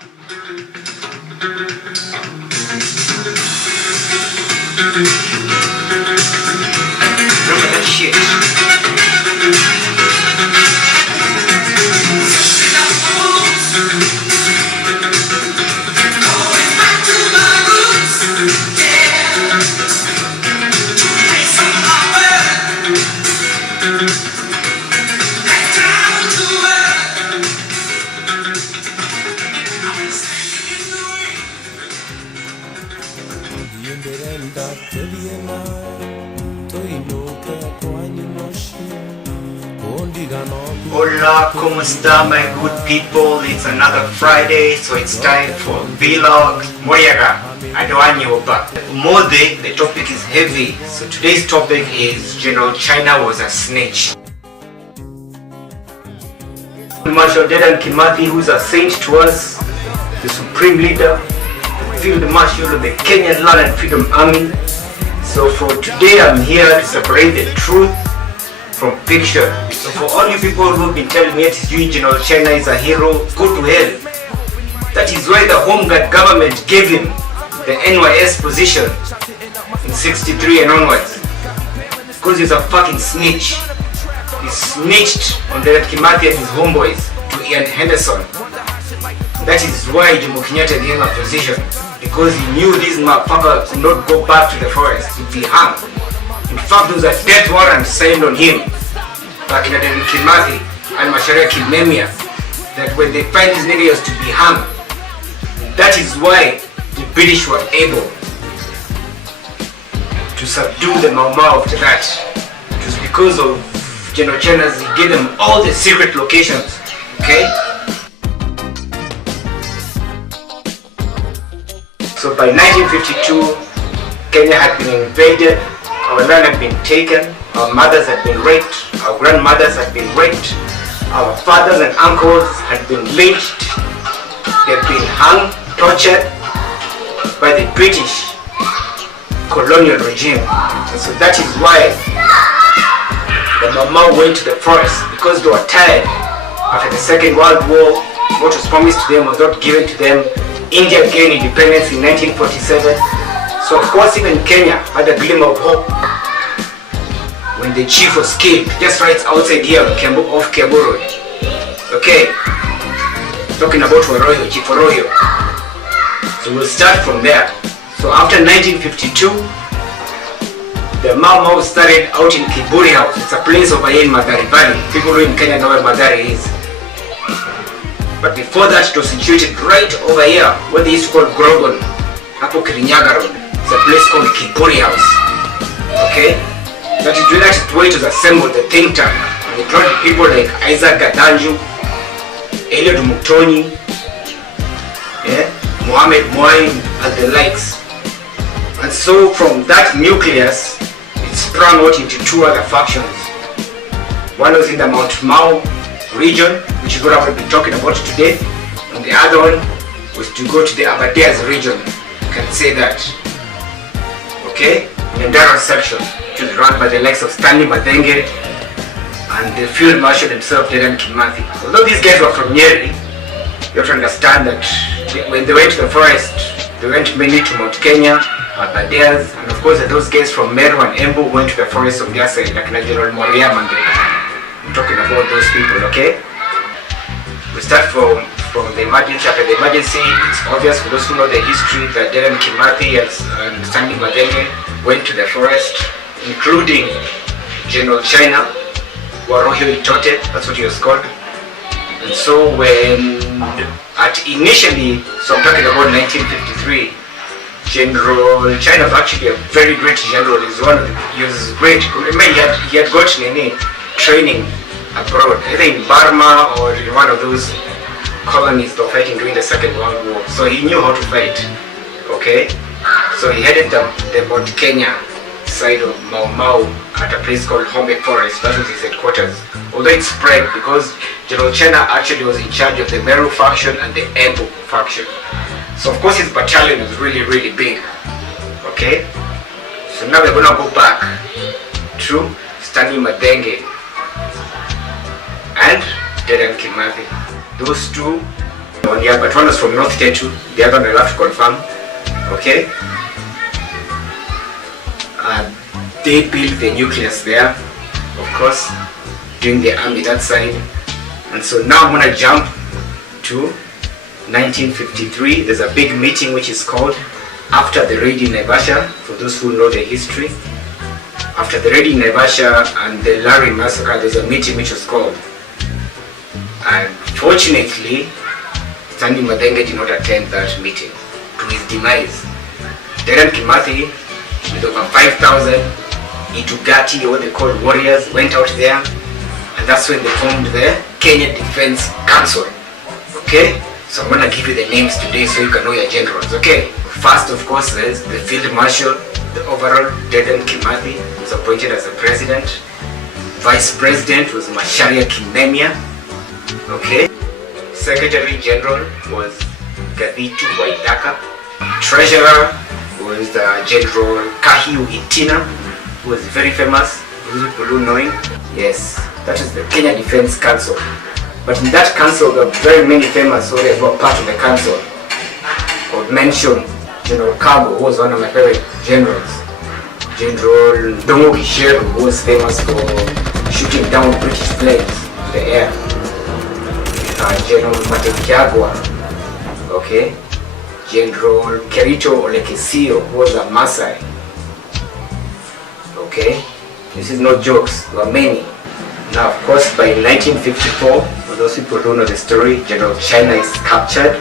Remember that shit. Hola, ¿cómo está, my good people? It's another Friday, so it's time for vlog. Moyaga, I don't want you back. Mode, the topic is heavy. So today's topic is General China was a snitch. Marshal Dedan Kimathi, who's a saint to us, the supreme leader, the field marshal of the Kenyan Land and Freedom Army. So for today, I'm here to separate the truth from fiction. So for all you people who've been telling me that General China is a hero, go to hell. That is why the Home Guard government gave him the NYS position in 63 and onwards. Because he's a fucking snitch. He snitched on Dedan Kimathi and his homeboys to Ian Henderson. That is why Jomo Kenyatta gave him a position. Because he knew this motherfucker could not go back to the forest, he'd be hung. In fact, there was a death warrant signed on him back in Dedan Kimathi and Macharia Kimemia that when they find this nigga, he has to be hung. That is why the British were able to subdue the Mau Mau after that. It was because of General China. He gave them all the secret locations, okay? So by 1952, Kenya had been invaded, our land had been taken, our mothers had been raped, our grandmothers had been raped, our fathers and uncles had been lynched, they've been hung, tortured by the British colonial regime. And so that is why the Mau Mau went to the forest, because they were tired. After the Second World War, what was promised to them was not given to them. India gained independence in 1947. So of course even Kenya had a glimmer of hope when the chief was killed just right outside here on off Kiambu Road. Okay, talking about Waruhiu, Chief Waruhiu. So we'll start from there. So after 1952, the Mau Mau started out in Kiburi House. It's a place over here in Mathare Valley. People who in Kenya know where Mathare is. But before that, it was situated right over here, where they used to call Grogon, Hapo Kirinyaga Road. It's a place called Kiburi House. Okay? That is where it was assembled, the think tank. And it brought people like Isaac Gadanju, Eliud Mutonyi, Mohamed Moin, and the likes. And so from that nucleus, it sprang out into two other factions. One was in the Mount Mau region, which is what I will be talking about today, and the other one was to go to the Abadeas region, you can say that, okay, in the Ndara section, which was run by the likes of Stanley Madenge and the field marshal himself, Dedan Kimathi. Although these guys were from Nyeri, you have to understand that when they went to the forest, they went mainly to Mount Kenya, Abadeas, and of course those guys from Meru and Embu went to the forest on their side, like General Moriam and I'm talking about those people, okay? We start from the emergency. After the emergency, it's obvious for those who know the history that Dedan Kimathi and Stanley Madenge went to the forest, including General China, Waruhiu Itote, that's what he was called. And so initially, so I'm talking about 1953, General China was actually a very great general. He was great. He had got training abroad, either in Burma or in one of those colonies that were fighting during the Second World War. So he knew how to fight, okay? So he headed the Mount Kenya side of Mau Mau at a place called Home Forest. That was his headquarters. Although it spread because General China actually was in charge of the Meru faction and the Embu faction. So of course his battalion was really, really big, okay? So now we're gonna go back to Stanley Madenge and Dedan Kimathi. Those two Yeah, but one was from North Tetu, the other one I'll have to confirm. Okay. They built the nucleus there, of course, during the army that side. And so now I'm gonna jump to 1953. There's a big meeting which is called after the raid in Naivasha, for those who know the history. After the raid in Naivasha and the Larry massacre, there's a meeting which was called. And fortunately, Stanley Madenge did not attend that meeting, to his demise. Dedan Kimathi, with over 5,000 Itugati, what they call warriors, went out there, and that's when they formed the Kenya Defense Council. Okay? So I'm gonna give you the names today so you can know your generals. Okay? First, of course, there's the Field Marshal, the overall Dedan Kimathi, who was appointed as the president. Vice President was Macharia Kimemia. Okay? Secretary General was Gavitu Waithaka. Treasurer was General Waruhiu Itote, who was very famous, for those people who know him. Yes, that is the Kenya Defense Council. But in that council, there are very many famous warriors who are part of the council. I would mention General Kago, who was one of my favorite generals. General Dongo Kisheru, who was famous for shooting down British planes in the air. General Matekiagwa, okay. General Kerito Olekisio, who was a Maasai. Okay, this is no jokes, there were many. Now, of course, by 1954, for those people who know the story, General China is captured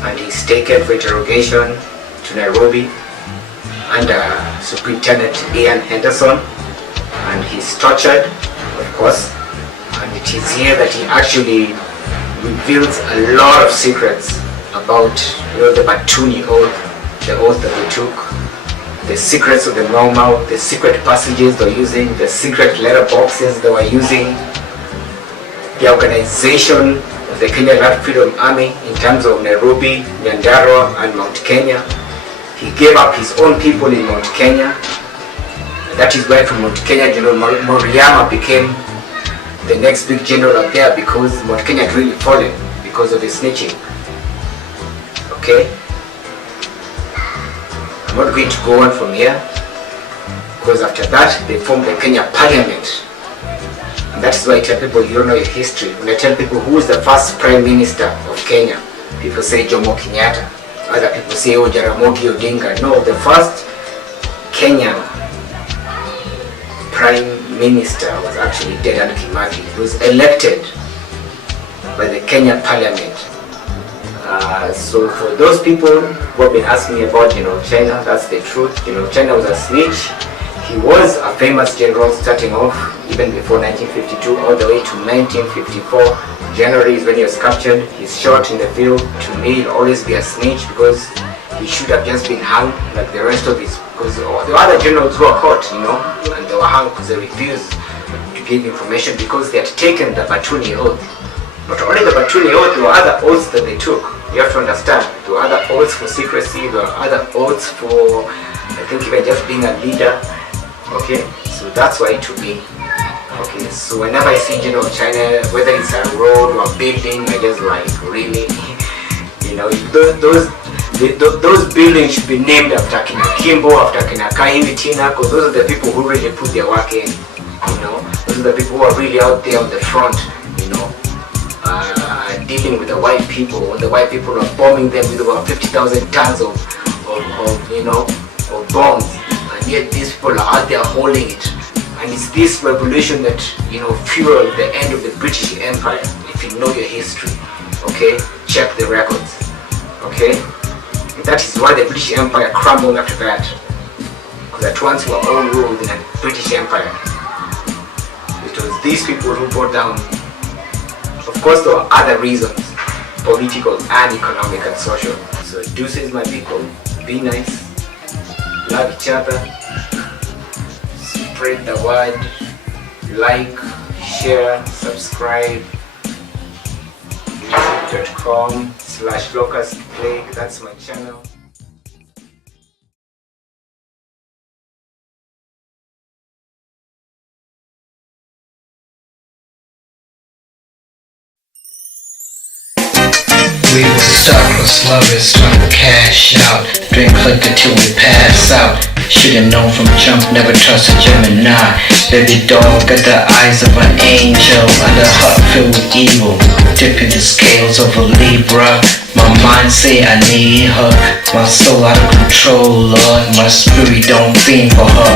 and he's taken for interrogation to Nairobi under Superintendent Ian Henderson, and he's tortured, of course. And it is here that he actually reveals a lot of secrets about the Batuni oath, the oath that they took, the secrets of the Mau Mau, the secret passages they were using, the secret letter boxes they were using, the organization of the Kenya Land Freedom Army in terms of Nairobi, Nyandarua and Mount Kenya. He gave up his own people in Mount Kenya. That is why from Mount Kenya, General Moriyama became the next big general up there, because Mount Kenya had really fallen because of the snitching. Okay? I'm not going to go on from here, because after that they formed the Kenya Parliament. And that's why I tell people you don't know your history. When I tell people who is the first Prime Minister of Kenya, people say Jomo Kenyatta. Other people say Jaramogi Odinga. No, the first Kenyan Prime Minister was actually Dedan Kimathi. He was elected by the Kenya Parliament. So for those people who have been asking me about, China, that's the truth. China was a snitch. He was a famous general starting off even before 1952 all the way to 1954. January is when he was captured. He's shot in the field. To me, he'll always be a snitch, because he should have just been hung like the rest of his, because the other generals who were caught, and they were hung because they refused to give information because they had taken the Batuni oath. Not only the Batuni oath, there were other oaths that they took. You have to understand, there were other oaths for secrecy, there were other oaths for, I think, even just being a leader. Okay, so that's why to me. Okay, so whenever I see China, whether it's a road or a building, I just like, really, those buildings should be named after Kina Kimbo, after Kina Kaimi Tina, because those are the people who really put their work in. Those are the people who are really out there on the front, dealing with the white people. When the white people are bombing them with about 50,000 tons of bombs, and yet these people are out there holding it. And it's this revolution that fueled the end of the British Empire. If you know your history, okay, check the records. Okay, and that is why the British Empire crumbled after that. Because at once we were all ruled in a British Empire. It was these people who brought down. Of course, there were other reasons, political and economic and social. So deuces, my people, be nice, love each other, spread the word, like, share, subscribe. youtube.com/locustplague, that's my channel. We were star-crossed lovers trying to cash out. Drink liquor till we pass out. Should've known from jump, never trust a Gemini. Baby doll got the eyes of an angel and a heart filled with evil. Tipping the scales of a Libra. My mind say I need her. My soul out of control, Lord. My spirit don't fiend for her.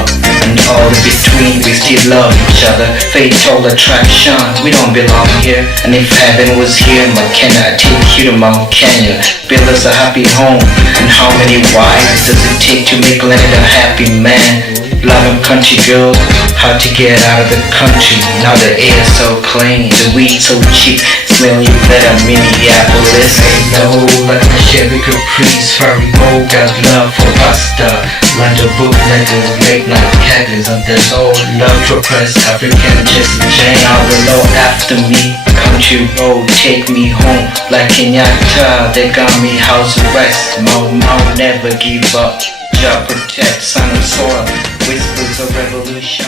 And all in between, we still love each other. Fatal attraction, we don't belong here. And if heaven was here, McKenna, I'd take you to Mount Kenya. Build us a happy home. And how many wives does it take to make Leonard a happy man? Love and country girls, hard to get out of the country. Now the air's so clean, the weed so cheap. Smell you better, Minneapolis. Ain't no like a Chevy Caprice. Furry Mo got love for pasta. London bootleggers, late night caggers. And the Lord love to oppress African Jesse Jane. Now the Lord after me, country road, take me home. Like Kenyatta, they got me house arrest. Mo never give up. Jah protect, son of soil. Whispers of revolution,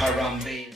Harambe.